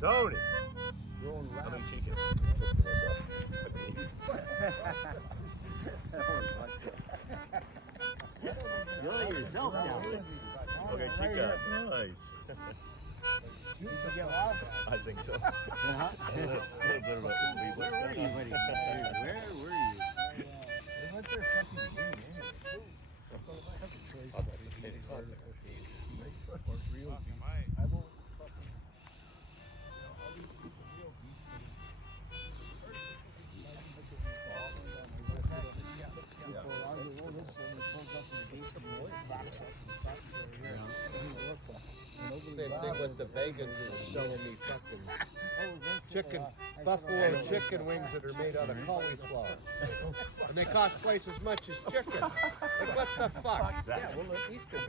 Tony. Growing How many loud. chickens? You're yourself now. Okay, chica. Nice. Did you get lost? I think so. Uh-huh. a little bit of a Where were you, buddy? Where were you? What's their fucking game anyway? Oh, that's a pity. Oh, Or real beef. I won't fucking. I'll eat real beef. Same thing with the vegans who are selling me fucking chicken, buffalo chicken wings that are made out of cauliflower. And they cost twice as much as chicken. Like, what the fuck? Yeah, well, at least they're